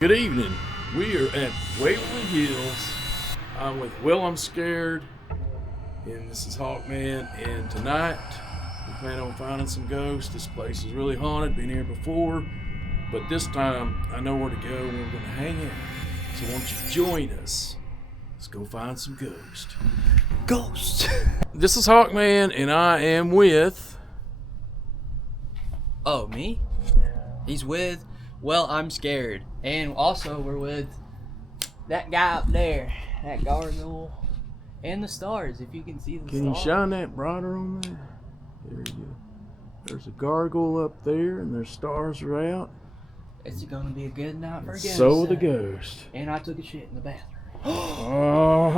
Good evening. We are at Waverly Hills. I'm with Wellimscared, and this is Hawkman. And tonight we plan on finding some ghosts. This place is really haunted. Been here before, but this time I know where to go and we're going to hang out. So won't you join us? Let's go find some ghosts. Ghosts. This is Hawkman, and I am with. Oh, me? He's with. Well, I'm scared. And also, we're with that guy up there, that gargoyle, and the stars, if you can see the stars. Can you shine that brighter on there? There you go. There's a gargoyle up there, and their stars are out. It's gonna be a good night for ghosts. So are the ghosts. And I took a shit in the bathroom. Oh,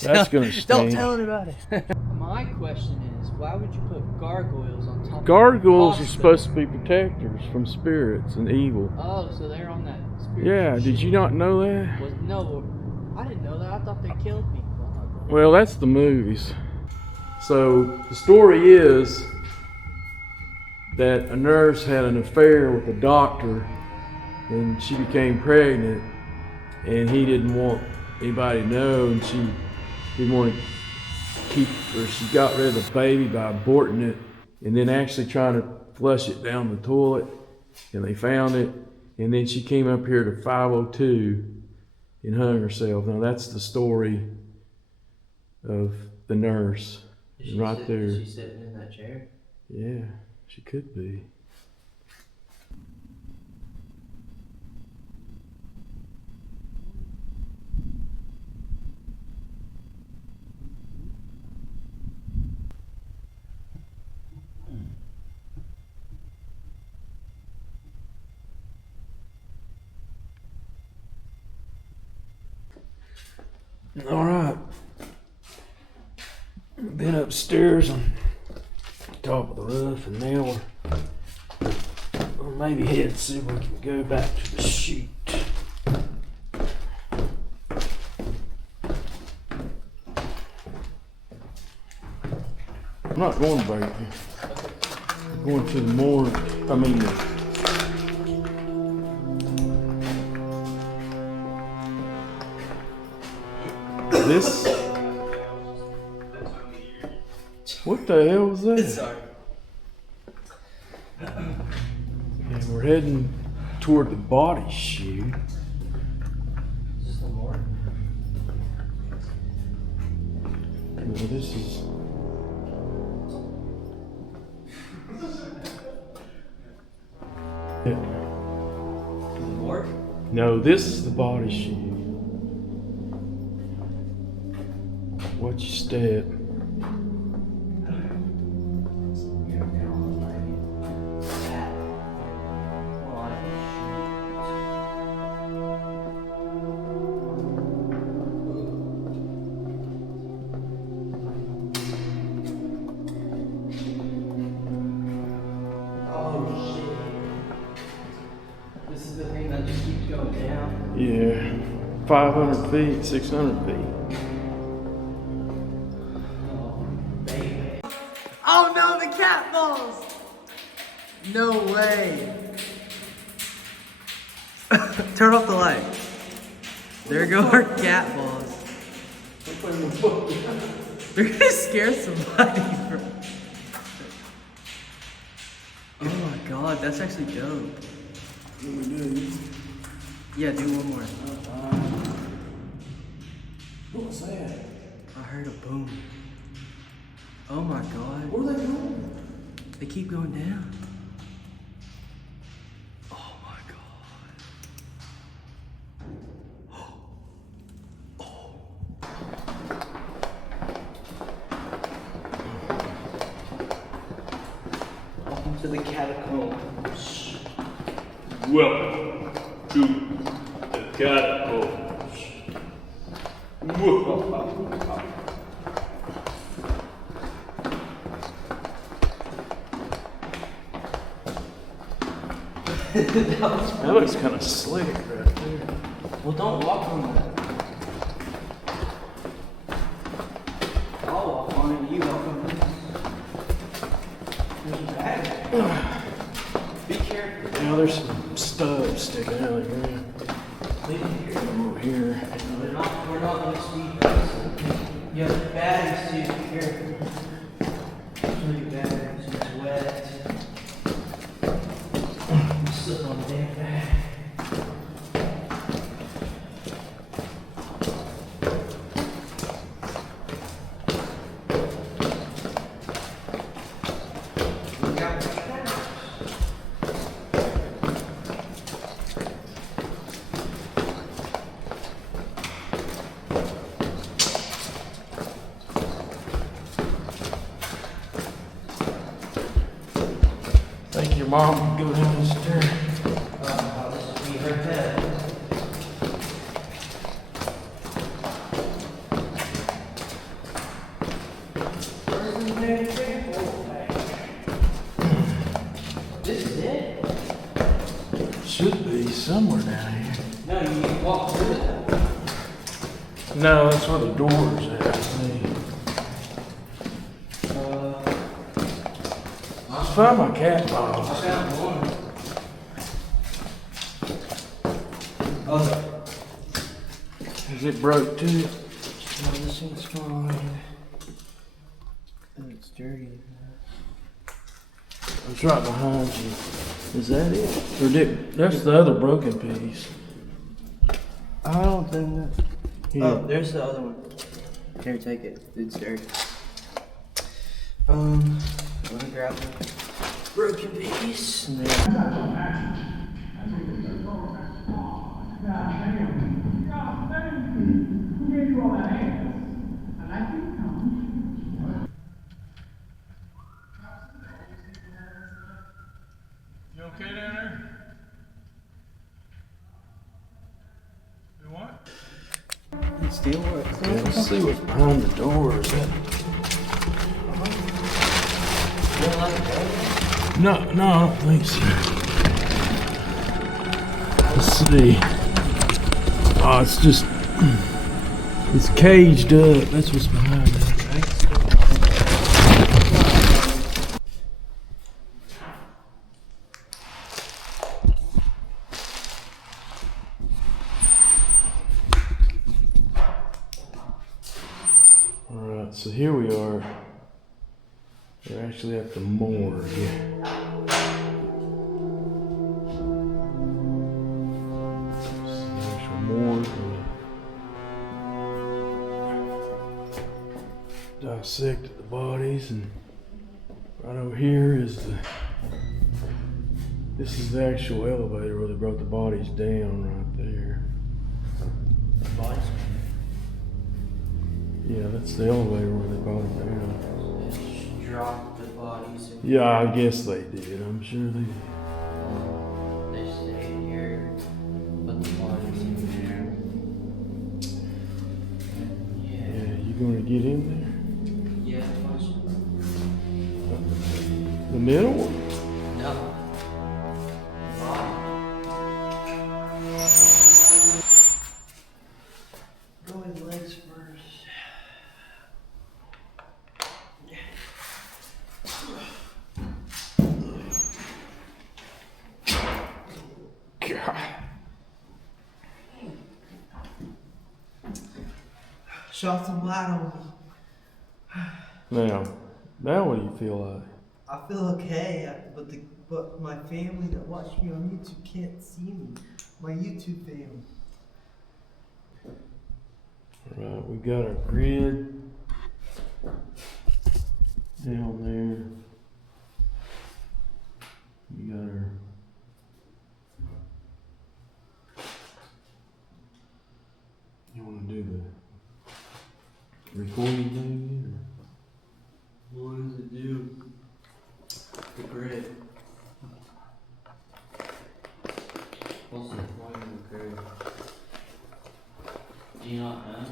That's gonna stink. Don't tell anybody. My question is, why would you put gargoyles on top Gargoyles of are supposed to be protectors from spirits and evil. Oh, so they're on that spirit. Yeah, did you not know that? No, I didn't know that. I thought they killed people. Well, that's the movies. So the story is that a nurse had an affair with a doctor, and she became pregnant, and he didn't want anybody to know, and she didn't want to she got rid of the baby by aborting it and then actually trying to flush it down the toilet, and they found it, and then she came up here to 502 and hung herself. Now that's the story of the nurse right there. Is she sitting in that chair? Yeah, she could be. All right. Been upstairs on top of the roof, and now we'll maybe head and see if we can go back to the chute. I'm not going back here. I'm going to the morgue. This. What the hell was that? Sorry. And we're heading toward the body chute. Is this the morgue? No, this is. The morgue? No, this is the body chute. Watch your step. Oh shit. This is the thing that just keeps going down. Yeah, 500 feet, 600 feet. Oh no, the cat balls! No way. Turn off the light. There go our cat balls. They're gonna scare somebody, bro. Oh my god, that's actually dope. Yeah, do one more. What was that? I heard a boom. Oh my god. Where are they going? They keep going down. Oh my god. Welcome to the catacombs. Welcome to the catacombs. That looks kind of slick right there. Well, don't walk on that. I'll walk on it, you walk on it. There's a bag. Be careful. Now there's some studs sticking out of here. Over here. We're not gonna speed. Yeah, the batteries too. Here. Show you batteries. It's wet. Slip on the damn bag. Think your mom can go down the stairs. This will be her head. This is it? Should be somewhere down here. No, you can walk through it. No, that's where the door's at, I think. Let's find my cat box. I found one. Oh, Is it broke too? no, this one's fine. It's dirty. It's right behind you. Is that it? Or that's the other broken piece. I don't think that. Here. Oh, there's the other one. Here, take it. It's dirty. Let me grab the broken piece. And then You okay down there? You what? it still works. Yeah, let's see what's behind the doors. No, I don't think so. Let's see. Oh, it's just, it's caged up. That's what's behind it. Alright, so here we are. We're actually at the morgue. Actual morgue. Dissected the bodies, and right over here is this is the actual elevator where they brought the bodies down right there. Bodies? Yeah, that's the elevator where they brought them down. Drop the bodies. Yeah, I guess they did. I'm sure they did. They stayed here, put the bodies in there. Yeah, you gonna get in Yeah, much. there? The middle one? No. Go with legs first. God. Shot some light on me. Now what do you feel like? I feel okay, but my family that watch me on YouTube can't see me. My YouTube family. Alright, we got our grid down there. We got our you wanna do the recording thing or? What does it do? The grid. What's the point of the grid? Do you not know?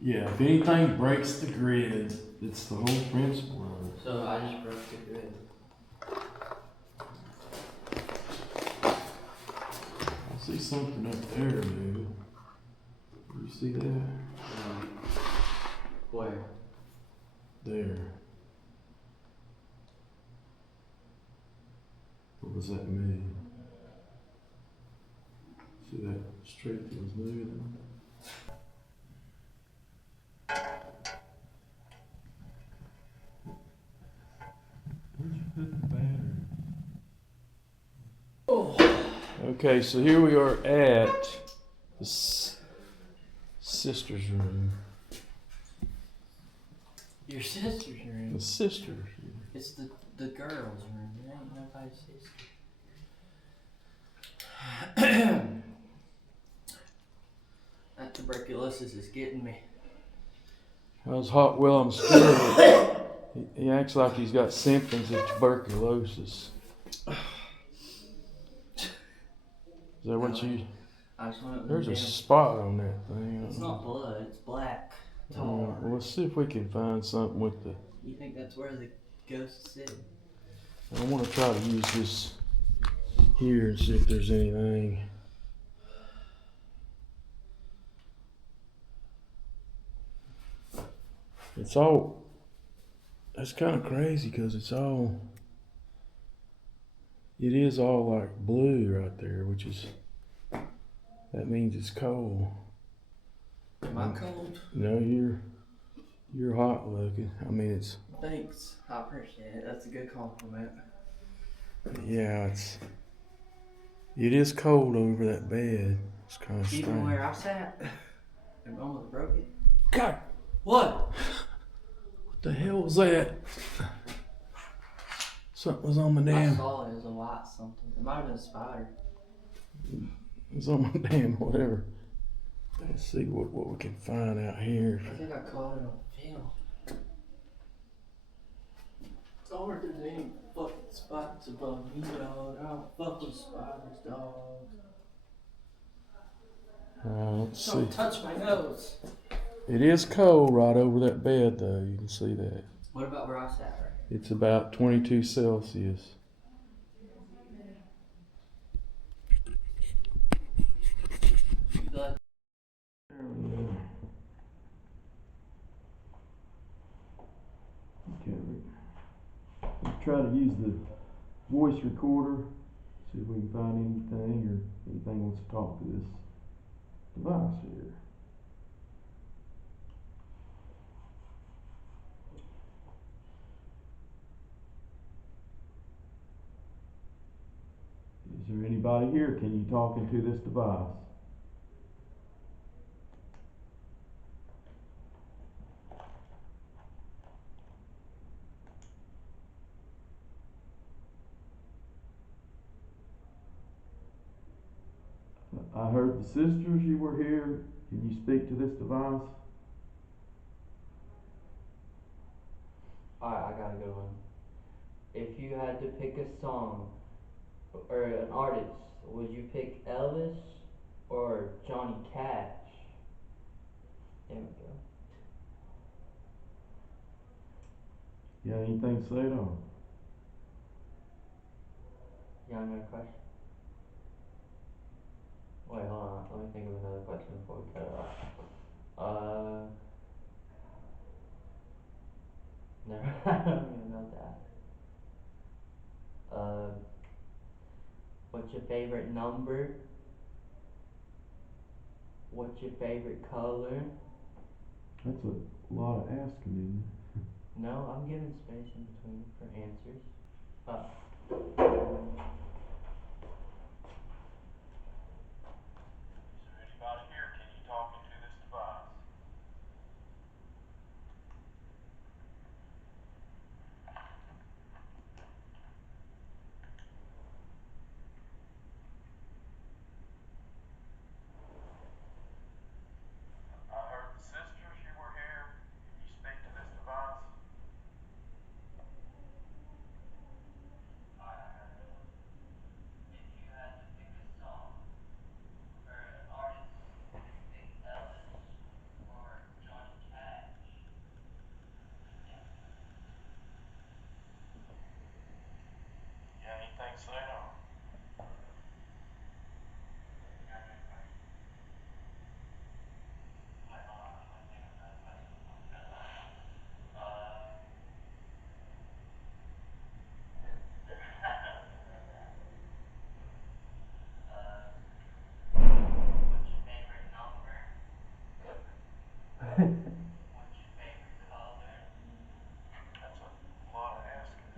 Yeah, if anything breaks the grid, it's the whole principle of it. So I just broke the grid. I see something up there, dude. You see that? Where? There. What does that mean? See that streak that was moving? Where'd you put the battery? Oh. Okay, so here we are at the sister's room. Your sister's room? The sister's room. It's the girl's room. There ain't nobody's sister. That tuberculosis is getting me. How's Hot Wellimscared? He acts like he's got symptoms of tuberculosis. Is that what you? I just went There's a spot on that thing. It's not blood. It's black tar. Well, let's see if we can find something with the. You think that's where the ghost is? I want to try to use this here and see if there's anything. It's all. That's kind of crazy because it's all. It is all like blue right there, which is. That means it's cold. Am I cold? No, you're hot looking. I mean, it's. Thanks. I appreciate it. That's a good compliment. Yeah, it is cold over that bed. It's kind of strange. Even where I sat, and almost broke it. God, What? what the hell was that? Something was on my I damn. saw it as a white something. It might have been a spider. It was on my damn whatever. Let's see what we can find out here. I think I caught it on film. It's hard to any fucking spots above me, dog. I don't fuck with spiders, dog. Let's see. Don't touch my nose. It is cold right over that bed, though. You can see that. What about where I sat, right? It's about 22 Celsius. But Okay, we'll try to use the voice recorder, see if we can find anything or anything wants to talk to this device here. Is there anybody here? Can you talk into this device? I heard the sisters, you were here. Can you speak to this device? alright, I got a good one. If you had to pick a song or an artist, would you pick Elvis or Johnny Cash? There we go. You got anything to say though? You got another question? Wait, hold on. Let me think of another question before we cut it off. Never. I don't even know that. What's your favorite number? What's your favorite color? That's a lot of asking, isn't it? No, I'm giving space in between for answers. Is there anybody here? Can you talk into this device? I heard the sisters, you were here. Can you speak to this device? Alright, I got a good one.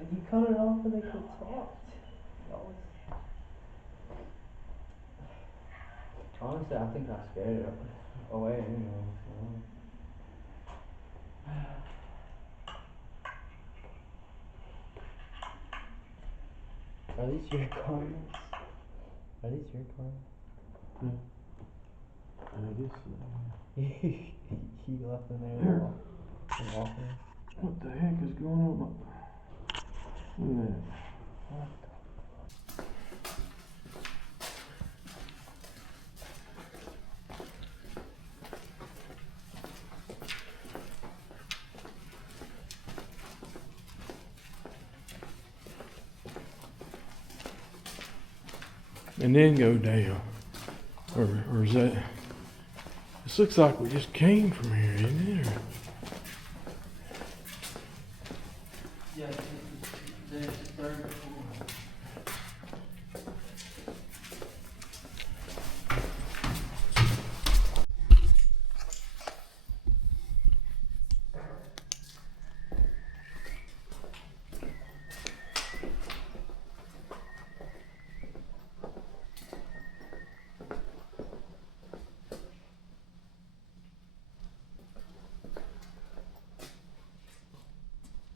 If you cut it off, they could talk. Honestly, I think I scared it away anyway. Are these your comments? Are these your comments? Yeah. I guess so. He left in there and walking. What the heck is going on? Look at that. What And then go down. Or is that? This looks like we just came from here, isn't it? Yeah, there's the third floor.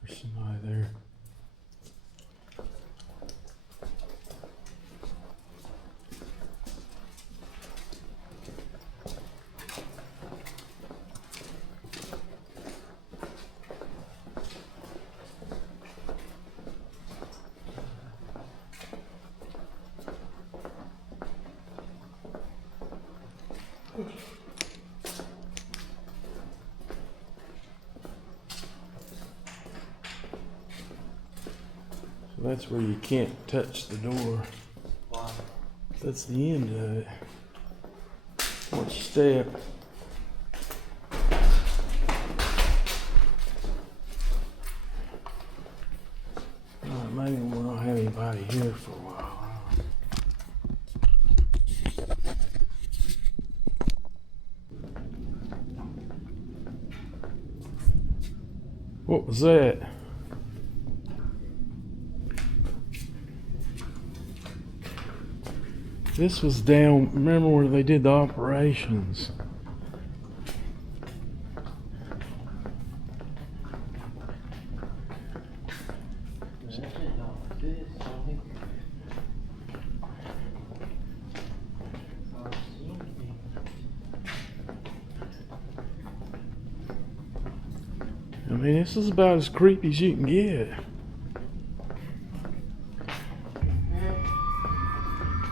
There's somebody there. So that's where you can't touch the door. Wow. That's the end of it. Once you step. Maybe we won't have anybody here for a while. What was that? This was down, remember where they did the operations? I mean, this is about as creepy as you can get.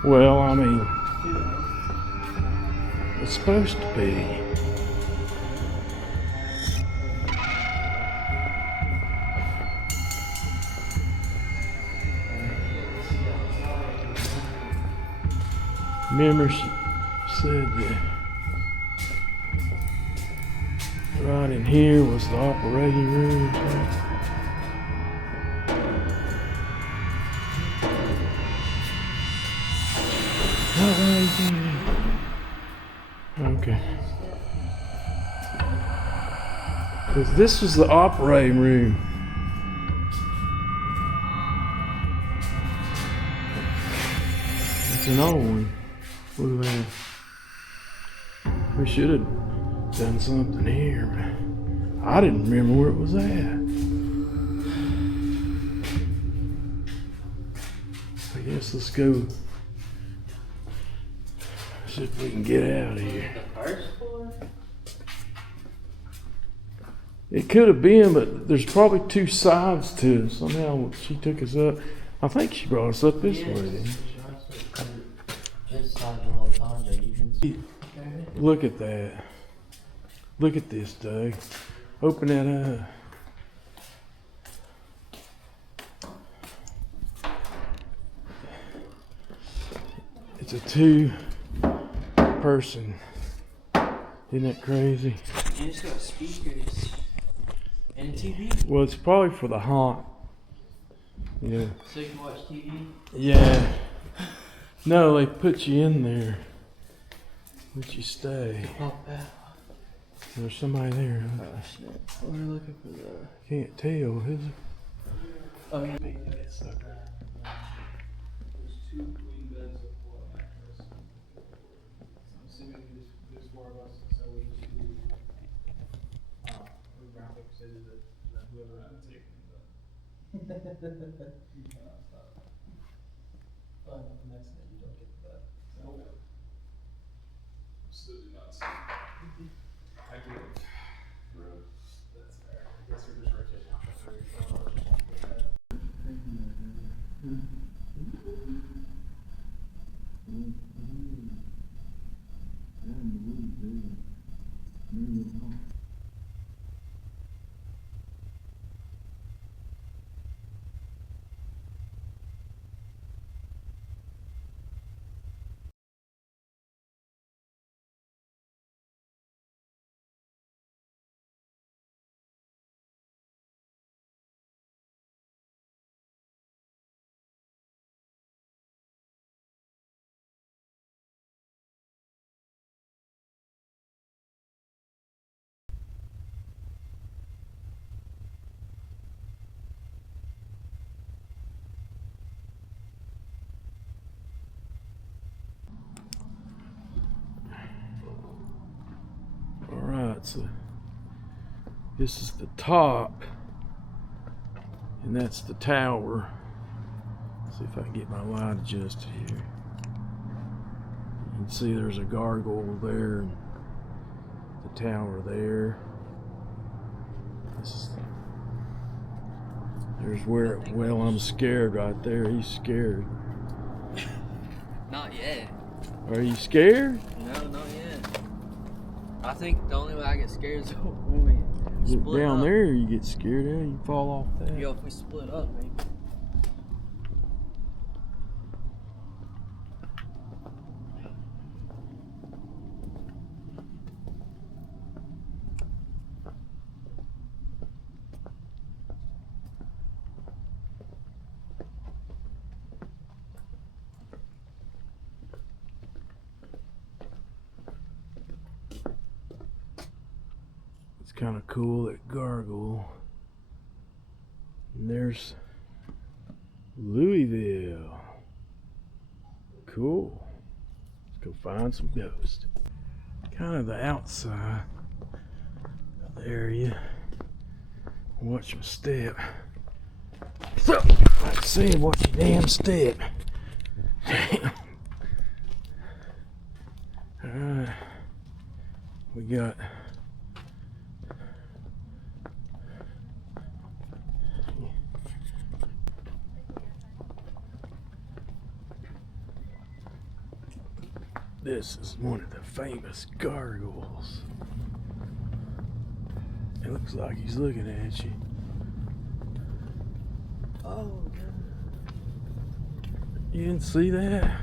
Well, I mean, it's supposed to be. Remember, she said that right in here was the operating room. Okay. Because this was the operating room. It's an old one. Look at that. We should have done something here, but I didn't remember where it was at. I guess let's go. See if we can get out of here. The first floor? It could have been, but there's probably two sides to it. Somehow she took us up. I think she brought us up this way. Then. This side the whole time, but you can see. Look at that. Look at this, Doug. Open that up. It's a two-person. Isn't that crazy? And it's got speakers and a TV. Well, it's probably for the haunt. Yeah. So you can watch TV? Yeah. No, they put you in there. Let you stay. Pop out. There's somebody there. Oh shit. We're looking for the. Can't tell, is it? Oh yeah. There's 2 queen beds of a mattress. So I'm assuming there's 4 of us, so we each do we round paper scissors that whoever I'm taking the you cannot stop. Well, the next night you don't get the bed. So absolutely nuts. I do. That's fair. I guess we're just rotating off the 3. Alright, so this is the top, and that's the tower. See if I can get my light adjusted here. You can see there's a gargoyle there, and the tower there. There's where, well, I'm scared right there. He's scared. Not yet. Are you scared? No, not yet. I think the only way I get scared is when we Look split down up. there, you get scared out, you fall off that. Yo, if we split up, maybe. It's kind of cool, that gargoyle. And there's Louisville. Cool. Let's go find some ghosts. Kind of the outside of the area. Watch my step. So, like I said, watch your damn step. Damn. Alright. We got this is one of the famous gargoyles. It looks like he's looking at you. Oh, God. You didn't see that?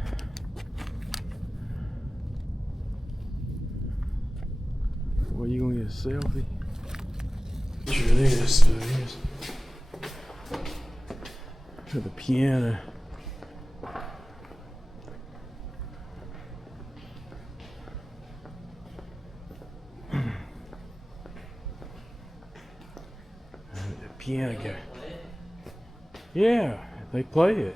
Well, you gonna get a selfie? Sure, this is to the piano. The piano guy. Yeah, they play it.